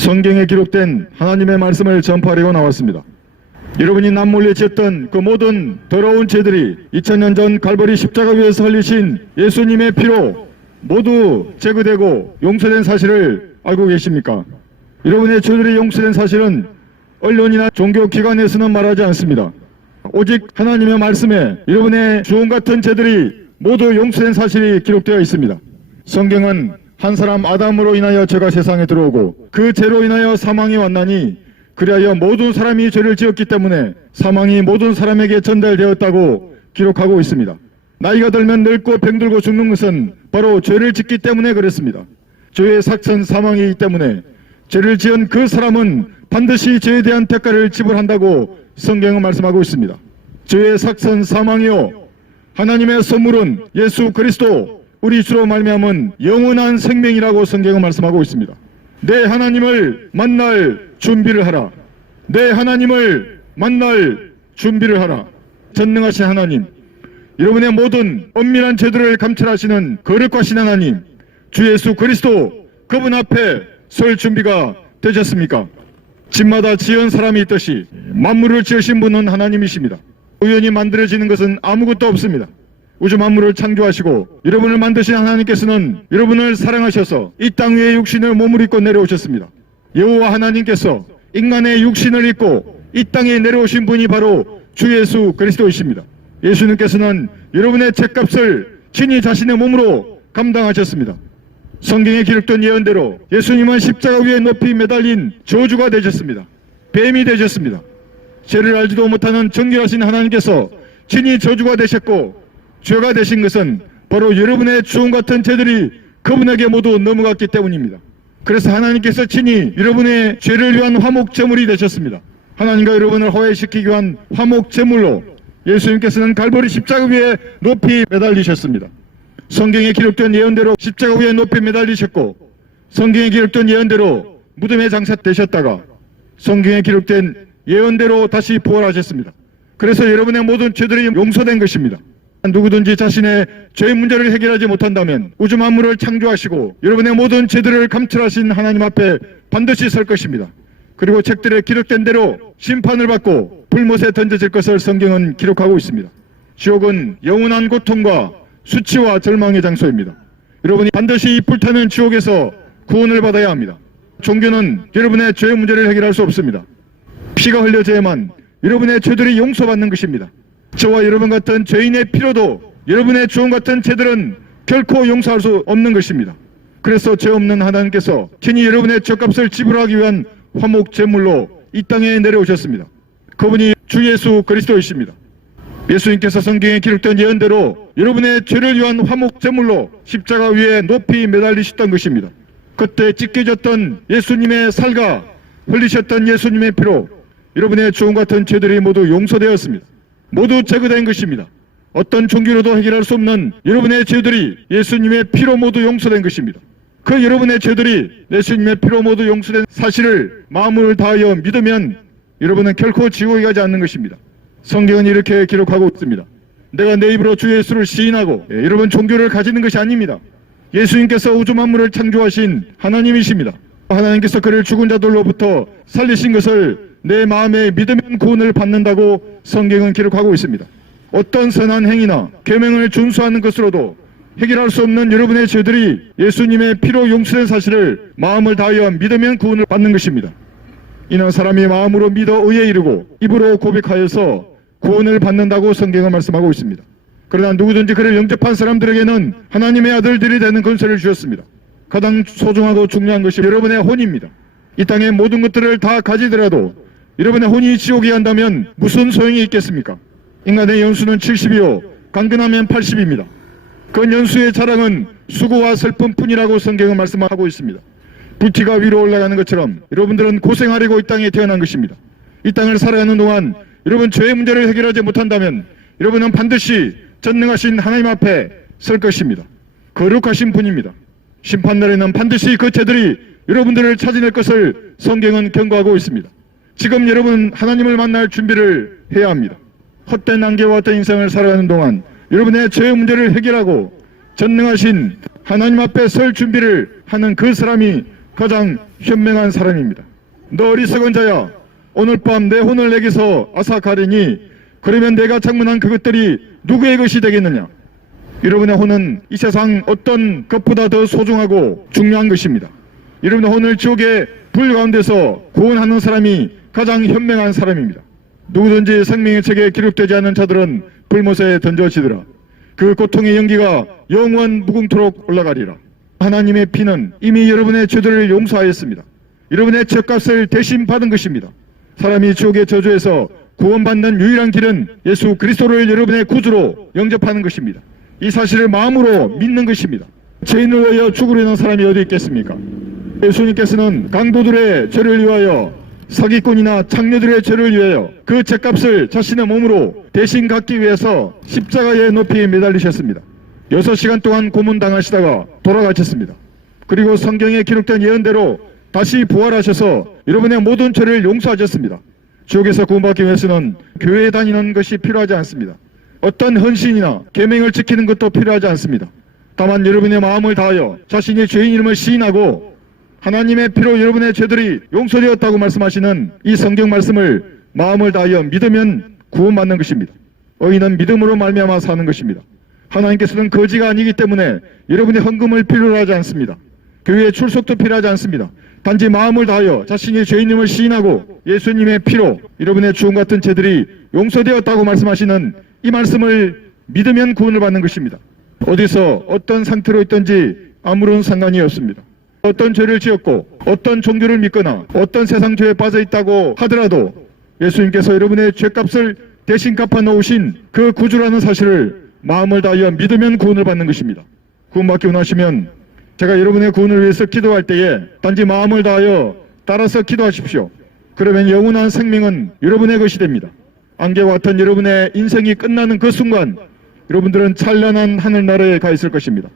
성경에 기록된 하나님의 말씀을 전파하려고 나왔습니다. 여러분이 남몰래 지었던 그 모든 더러운 죄들이 2000년 전 갈보리 십자가 위에서 흘리신 예수님의 피로 모두 제거되고 용서된 사실을 알고 계십니까? 여러분의 죄들이 용서된 사실은 언론이나 종교기관에서는 말하지 않습니다. 오직 하나님의 말씀에 여러분의 주홍 같은 죄들이 모두 용서된 사실이 기록되어 있습니다. 성경은 한 사람 아담으로 인하여 죄가 세상에 들어오고 그 죄로 인하여 사망이 왔나니 그리하여 모든 사람이 죄를 지었기 때문에 사망이 모든 사람에게 전달되었다고 기록하고 있습니다. 나이가 들면 늙고 병들고 죽는 것은 바로 죄를 짓기 때문에 그렇습니다. 죄의 삭선 사망이기 때문에 죄를 지은 그 사람은 반드시 죄에 대한 대가를 지불한다고 성경은 말씀하고 있습니다. 죄의 삭선 사망이요 하나님의 선물은 예수 그리스도 우리 주로 말미암은 영원한 생명이라고 성경은 말씀하고 있습니다. 내 하나님을 만날 준비를 하라. 내 하나님을 만날 준비를 하라. 전능하신 하나님, 여러분의 모든 엄밀한 죄들을 감찰하시는 거룩하신 하나님, 주 예수 그리스도 그분 앞에 설 준비가 되셨습니까? 집마다 지은 사람이 있듯이 만물을 지으신 분은 하나님이십니다. 우연히 만들어지는 것은 아무것도 없습니다. 우주 만물을 창조하시고 여러분을 만드신 하나님께서는 여러분을 사랑하셔서 이 땅 위에 육신을 몸을 입고 내려오셨습니다. 여호와 하나님께서 인간의 육신을 입고 이 땅에 내려오신 분이 바로 주 예수 그리스도이십니다. 예수님께서는 여러분의 죄값을 친히 자신의 몸으로 감당하셨습니다. 성경에 기록된 예언대로 예수님은 십자가 위에 높이 매달린 저주가 되셨습니다. 뱀이 되셨습니다. 죄를 알지도 못하는 정결하신 하나님께서 친히 저주가 되셨고 죄가 되신 것은 바로 여러분의 주홍 같은 죄들이 그분에게 모두 넘어갔기 때문입니다. 그래서 하나님께서 친히 여러분의 죄를 위한 화목 제물이 되셨습니다. 하나님과 여러분을 화해시키기 위한 화목 제물로 예수님께서는 갈보리 십자가 위에 높이 매달리셨습니다. 성경에 기록된 예언대로 십자가 위에 높이 매달리셨고 성경에 기록된 예언대로 무덤에 장사되셨다가 성경에 기록된 예언대로 다시 부활하셨습니다. 그래서 여러분의 모든 죄들이 용서된 것입니다. 누구든지 자신의 죄 문제를 해결하지 못한다면 우주 만물을 창조하시고 여러분의 모든 죄들을 감찰하신 하나님 앞에 반드시 설 것입니다. 그리고 책들에 기록된 대로 심판을 받고 불못에 던져질 것을 성경은 기록하고 있습니다. 지옥은 영원한 고통과 수치와 절망의 장소입니다. 여러분이 반드시 이 불타는 지옥에서 구원을 받아야 합니다. 종교는 여러분의 죄 문제를 해결할 수 없습니다. 피가 흘려져야만 여러분의 죄들이 용서받는 것입니다. 저와 여러분 같은 죄인의 피로도 여러분의 주홍 같은 죄들은 결코 용서할 수 없는 것입니다. 그래서 죄 없는 하나님께서 친히 여러분의 죄값을 지불하기 위한 화목 제물로 이 땅에 내려오셨습니다. 그분이 주 예수 그리스도이십니다. 예수님께서 성경에 기록된 예언대로 여러분의 죄를 위한 화목 제물로 십자가 위에 높이 매달리셨던 것입니다. 그때 찢겨졌던 예수님의 살과 흘리셨던 예수님의 피로 여러분의 주홍 같은 죄들이 모두 용서되었습니다. 모두 제거된 것입니다. 어떤 종교로도 해결할 수 없는 여러분의 죄들이 예수님의 피로 모두 용서된 것입니다. 그 여러분의 죄들이 예수님의 피로 모두 용서된 사실을 마음을 다하여 믿으면 여러분은 결코 지옥에 가지 않는 것입니다. 성경은 이렇게 기록하고 있습니다. 내가 내 입으로 주 예수를 시인하고 여러분 종교를 가지는 것이 아닙니다. 예수님께서 우주 만물을 창조하신 하나님이십니다. 하나님께서 그를 죽은 자들로부터 살리신 것을 내 마음에 믿으면 구원을 받는다고 성경은 기록하고 있습니다. 어떤 선한 행위나 계명을 준수하는 것으로도 해결할 수 없는 여러분의 죄들이 예수님의 피로 용서된 사실을 마음을 다하여 믿으면 구원을 받는 것입니다. 이는 사람이 마음으로 믿어 의에 이르고 입으로 고백하여서 구원을 받는다고 성경은 말씀하고 있습니다. 그러나 누구든지 그를 영접한 사람들에게는 하나님의 아들들이 되는 권세를 주셨습니다. 가장 소중하고 중요한 것이 여러분의 혼입니다. 이 땅의 모든 것들을 다 가지더라도 여러분의 혼이 지옥에 간다면 무슨 소용이 있겠습니까? 인간의 연수는 70이요 강건하면 80입니다. 그 연수의 자랑은 수고와 슬픔뿐이라고 성경은 말씀하고 있습니다. 불티가 위로 올라가는 것처럼 여러분들은 고생하려고 이 땅에 태어난 것입니다. 이 땅을 살아가는 동안 여러분 죄의 문제를 해결하지 못한다면 여러분은 반드시 전능하신 하나님 앞에 설 것입니다. 거룩하신 분입니다. 심판날에는 반드시 그 죄들이 여러분들을 찾아낼 것을 성경은 경고하고 있습니다. 지금 여러분 하나님을 만날 준비를 해야 합니다. 헛된 안개와 같은 인생을 살아가는 동안 여러분의 죄의 문제를 해결하고 전능하신 하나님 앞에 설 준비를 하는 그 사람이 가장 현명한 사람입니다. 너 어리석은 자야, 오늘 밤 내 혼을 내게서 앗아가리니 그러면 내가 장문한 그것들이 누구의 것이 되겠느냐. 여러분의 혼은 이 세상 어떤 것보다 더 소중하고 중요한 것입니다. 여러분의 혼을 지옥의 불 가운데서 구원하는 사람이 가장 현명한 사람입니다. 누구든지 생명의 책에 기록되지 않은 자들은 불못에 던져지더라. 그 고통의 연기가 영원 무궁토록 올라가리라. 하나님의 피는 이미 여러분의 죄들을 용서하였습니다. 여러분의 죄값을 대신 받은 것입니다. 사람이 지옥의 저주에서 구원받는 유일한 길은 예수 그리스도를 여러분의 구주로 영접하는 것입니다. 이 사실을 마음으로 믿는 것입니다. 죄인을 위하여 죽으려는 사람이 어디 있겠습니까? 예수님께서는 강도들의 죄를 위하여, 사기꾼이나 창녀들의 죄를 위하여 그 죄값을 자신의 몸으로 대신 갚기 위해서 십자가의 높이에 매달리셨습니다. 6시간 동안 고문당하시다가 돌아가셨습니다. 그리고 성경에 기록된 예언대로 다시 부활하셔서 여러분의 모든 죄를 용서하셨습니다. 지옥에서 구원받기 위해서는 교회에 다니는 것이 필요하지 않습니다. 어떤 헌신이나 계명을 지키는 것도 필요하지 않습니다. 다만 여러분의 마음을 다하여 자신의 죄인 이름을 시인하고 하나님의 피로 여러분의 죄들이 용서되었다고 말씀하시는 이 성경 말씀을 마음을 다하여 믿으면 구원받는 것입니다. 의인은 믿음으로 말미암아 사는 것입니다. 하나님께서는 거지가 아니기 때문에 여러분의 헌금을 필요로 하지 않습니다. 교회에 출석도 필요하지 않습니다. 단지 마음을 다하여 자신의 죄인임을 시인하고 예수님의 피로 여러분의 주홍 같은 죄들이 용서되었다고 말씀하시는 이 말씀을 믿으면 구원을 받는 것입니다. 어디서 어떤 상태로 있든지 아무런 상관이 없습니다. 어떤 죄를 지었고 어떤 종교를 믿거나 어떤 세상 죄에 빠져 있다고 하더라도 예수님께서 여러분의 죄값을 대신 갚아 놓으신 그 구주라는 사실을 마음을 다하여 믿으면 구원을 받는 것입니다. 구원받기 원하시면 제가 여러분의 구원을 위해서 기도할 때에 단지 마음을 다하여 따라서 기도하십시오. 그러면 영원한 생명은 여러분의 것이 됩니다. 안개와 같은 여러분의 인생이 끝나는 그 순간 여러분들은 찬란한 하늘나라에 가 있을 것입니다.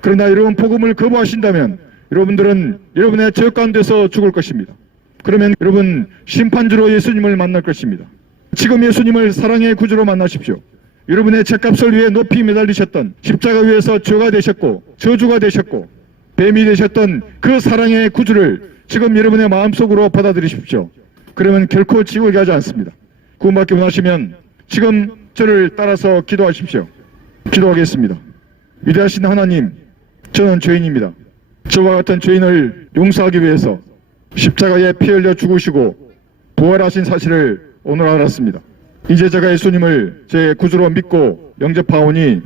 그러나 여러분 복음을 거부하신다면 여러분들은 여러분의 죄 가운데서 죽을 것입니다. 그러면 여러분 심판주로 예수님을 만날 것입니다. 지금 예수님을 사랑의 구주로 만나십시오. 여러분의 죄값을 위해 높이 매달리셨던 십자가 위에서 죄가 되셨고 저주가 되셨고 뱀이 되셨던 그 사랑의 구주를 지금 여러분의 마음속으로 받아들이십시오. 그러면 결코 지옥에 가지 않습니다. 구원받기 원하시면 지금 저를 따라서 기도하십시오. 기도하겠습니다. 위대하신 하나님, 저는 죄인입니다. 저와 같은 죄인을 용서하기 위해서 십자가에 피 흘려 죽으시고 부활하신 사실을 오늘 알았습니다. 이제 제가 예수님을 제 구주로 믿고 영접하오니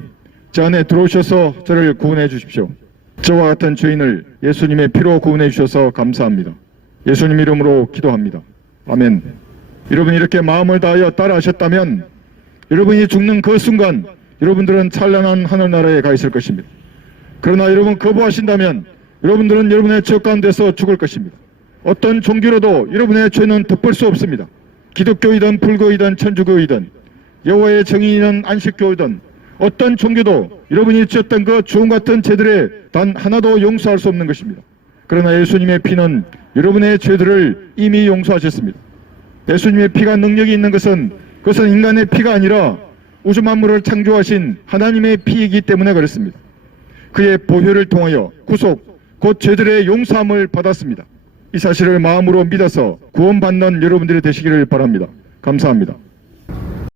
제 안에 들어오셔서 저를 구원해 주십시오. 저와 같은 죄인을 예수님의 피로 구원해 주셔서 감사합니다. 예수님 이름으로 기도합니다. 아멘. 여러분이 이렇게 마음을 다하여 따라하셨다면 여러분이 죽는 그 순간 여러분들은 찬란한 하늘나라에 가 있을 것입니다. 그러나 여러분 거부하신다면 여러분들은 여러분의 죄 가운데서 죽을 것입니다. 어떤 종교로도 여러분의 죄는 덮을 수 없습니다. 기독교이든 불교이든 천주교이든 여호와의 정인이든 안식교이든 어떤 종교도 여러분이 지었던 그 주홍 같은 죄들에 단 하나도 용서할 수 없는 것입니다. 그러나 예수님의 피는 여러분의 죄들을 이미 용서하셨습니다. 예수님의 피가 능력이 있는 것은 그것은 인간의 피가 아니라 우주 만물을 창조하신 하나님의 피이기 때문에 그렇습니다. 그의 보혈을 통하여 구속, 곧 죄들의 용서함을 받았습니다. 이 사실을 마음으로 믿어서 구원받는 여러분들이 되시기를 바랍니다. 감사합니다.